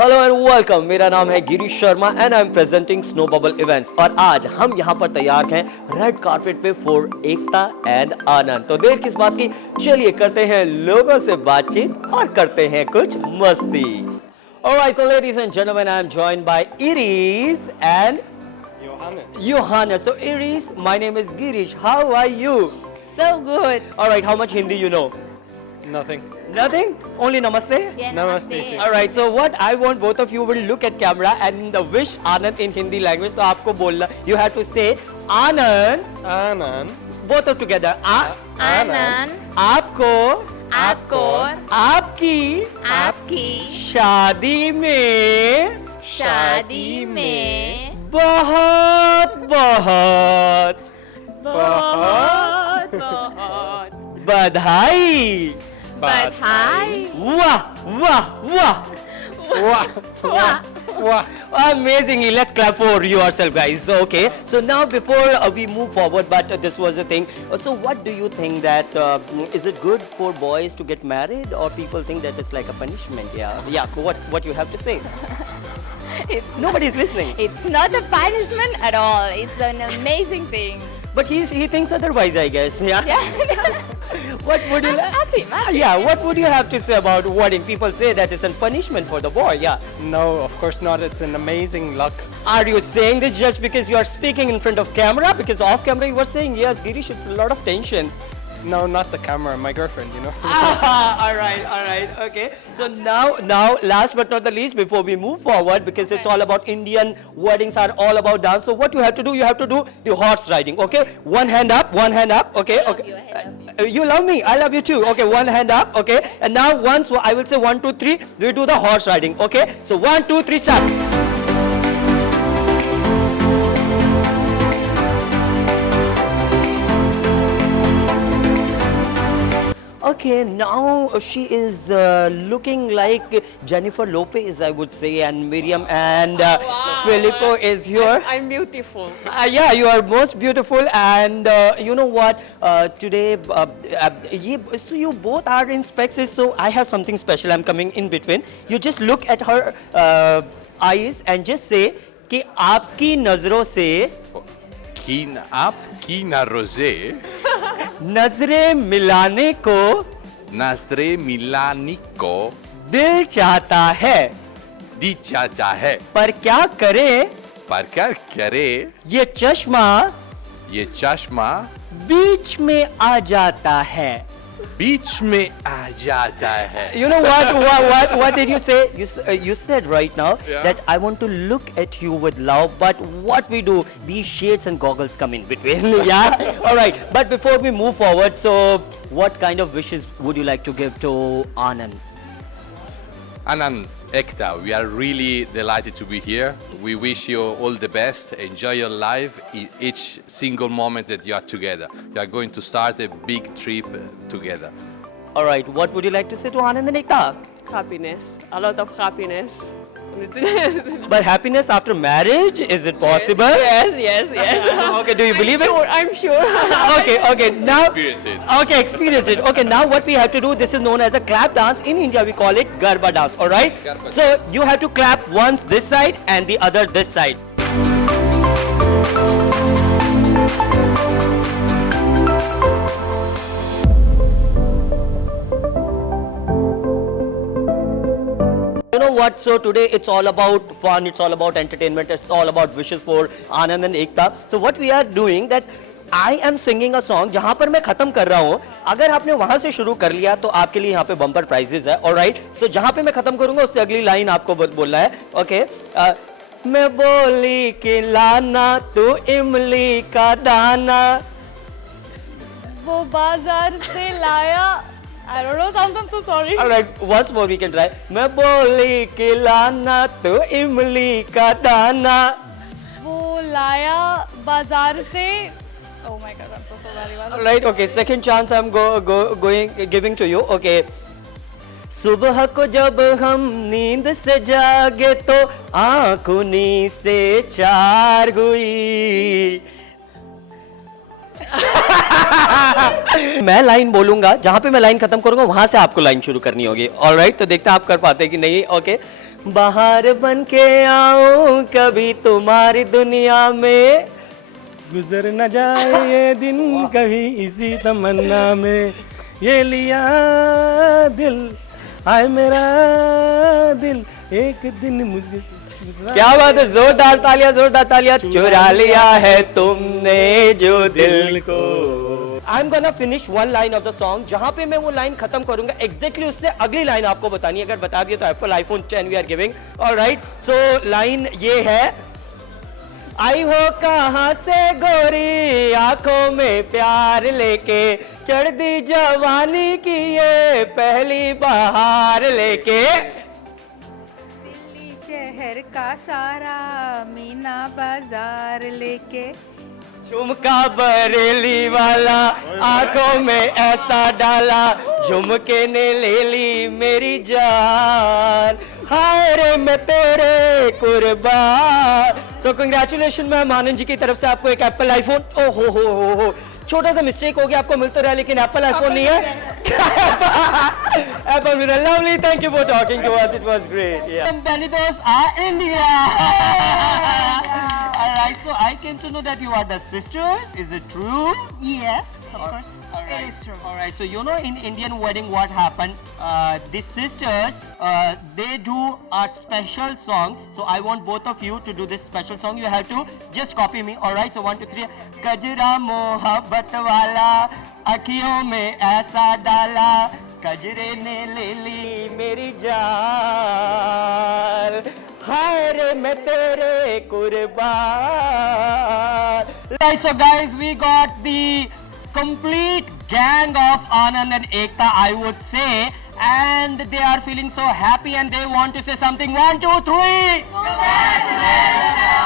Hello and welcome. मेरा नाम है Girish Sharma and I am presenting snow bubble events और आज हम यहाँ पर तैयार हैं रेड कारपेट पे फॉर एकता एंड आनंद। तो देर किस बात की, चलिए करते हैं लोगों से बातचीत और करते हैं कुछ मस्ती। Alright, so ladies and gentlemen, I am joined by Iris and Johannes. So Iris, my name is Girish. How are you? So good. Alright, how much Hindi you know? Nothing. Nothing? Only namaste? Yeah, Namaste, sir. Alright, so what I want both of you will look at camera and wish Anand in Hindi language. तो आपको बोलना, you have to say Anand, Anand. both of together. Anand, आपको, आपको, आपकी, आपकी शादी में, शादी में बहुत बहुत बहुत बहुत बधाई। बधाई। वाह वाह वाह। Wah. वाह। Wah. Amazingly, let's clap for yourself, guys. So, okay. So now, before we move forward, but this was the thing. So, what do you think that is it good for boys to get married, or people think that it's like a punishment? Yeah. What you have to say? It's, Nobody's listening. it's not a punishment at all. It's an amazing thing. But he thinks otherwise, I guess. Yeah. Yeah. What would you? Ask him, ask him. Yeah. What would you have to say about wedding? People say that it's a punishment for the boy. Yeah. No, of course not. It's an amazing luck. Are you saying this just because you are speaking in front of camera? Because off camera you were saying yes, Girish, it's a lot of tension. No, not the camera. My girlfriend, you know. all right, okay. So now, last but not the least, before we move forward, because it's all about Indian weddings are all about dance. So what you have to do the horse riding. Okay, one hand up. Okay, I love okay. you, I love You love me, I love you too. Okay, one hand up. Okay, and now once I will say 1, 2, 3, we do the horse riding. Okay, so 1, 2, 3, start. Okay, now she is looking like Jennifer Lopez, I would say, and Miriam and Filippo is here. I'm beautiful. Yeah, you are most beautiful, and you know what? Today, so you both are in specs. So I have something special. I'm coming in between. You just look at her eyes and just say कि आपकी नजरों से आपकी नजरों नजरें मिलाने को नजरे मिलाने को दिल चाहता है, दी चाहता है, पर क्या करे पर क्या करे ये चश्मा ये चश्मा बीच में आ जाता है। बीच में आ जाता है। You know what did you say? You said right now Yeah. that I want to look at you with love, but what we do, these shades and goggles come in between. Yeah, all right. But before we move forward, so what kind of wishes would you like to give to Anand? Anand, Ekta, we are really delighted to be here. We wish you all the best. Enjoy your life, each single moment that you are together. You are going to start a big trip together. All right. What would you like to say to Anand and Ekta? Happiness. A lot of happiness. It's But happiness after marriage, is it possible? yes. Okay. Do you believe it? I'm sure. Okay. Now. Experience it. Okay, experience it. Okay, now what we have to do, this is known as a clap dance. In India, we call it Garba dance, alright? Garba. So, you have to clap once this side and the other this side. You know what, so today it's all about fun, it's all about entertainment, it's all about wishes for Anand and Ekta. So what we are doing that I am singing a song जहाँ पर मैं खत्म कर रहा हूँ, अगर आपने वहाँ से शुरू कर लिया तो आपके लिए यहाँ पे बम्पर प्राइजेस है, ऑलराइट? सो जहाँ पे मैं खत्म करूँगा उससे अगली लाइन आपको बोलना है, ओके? मैं बोली कि लाना तू इमली का दाना, वो बाजार से लाया. I don't know, I'm so sorry. Alright, once more we can try. मैं बोली कि लाना तू इमली का दाना. वो लाया बाजार से. Oh my God, I'm so sorry. Right, okay, second chance I'm giving to you. Okay. सुबह को जब हम नींद से जागे तो आँख उन्हीं से चार हुई. मैं लाइन बोलूंगा, जहां पे मैं लाइन खत्म करूंगा वहां से आपको लाइन शुरू करनी होगी. ऑलराइट, तो देखते हैं आप कर पाते हैं कि नहीं. ओके, बाहर बन के आऊं कभी तुम्हारी दुनिया में, गुजर न जाए ये दिन कभी इसी तमन्ना में, ये लिया दिल आए मेरा दिल एक दिन मुझे। क्या बात है, जोरदार तालियां, जोरदार तालियां। चुरा लिया है तुमने जो दिल को। I am gonna finish one line of the song, जहां पे मैं वो लाइन खत्म करूंगा एग्जैक्टली उससे अगली लाइन आपको बतानी है। अगर बता दिए तो Apple iPhone 10 we are giving. Alright, so line ये है, आई हो कहां से गोरी आंखों में प्यार लेके, चढ़ दी जवानी की ये पहली बहार लेके, दिल्ली शहर का सारा मीना बाजार लेके, झुमका बरेली वाला आंखों में ऐसा डाला, झुमके ने ले ली मेरी जान, हाय रे मैं तेरे कुर्बान। So congratulation ma'am, Anand ji की तरफ से आपको एक एप्पल आईफोन। ओ हो, छोटा सा मिस्टेक हो गया, आपको मिल तो रहा है लेकिन एप्पल आईफोन नहीं है। Apple winner, lovely, thank you for talking to us, it was great. Benidorm are India. Alright, so I came to know that you are the sisters. Is it true? Yes, of course. Alright. It is true. Alright, so you know in Indian wedding what happened? The sisters, they do a special song. So I want both of you to do this special song. You have to just copy me. Alright, so 1, 2, 3. Kajra mohabbat wala, akhiyon mein aisa dala, कजरे ने ले ली मेरी जान, हाय रे मैं तेरे कुर्बान। Right, so guys, we got the complete gang of Anand and Ekta, I would say, and they are feeling so happy and they want to say something. 1, 2, 3. Congratulations!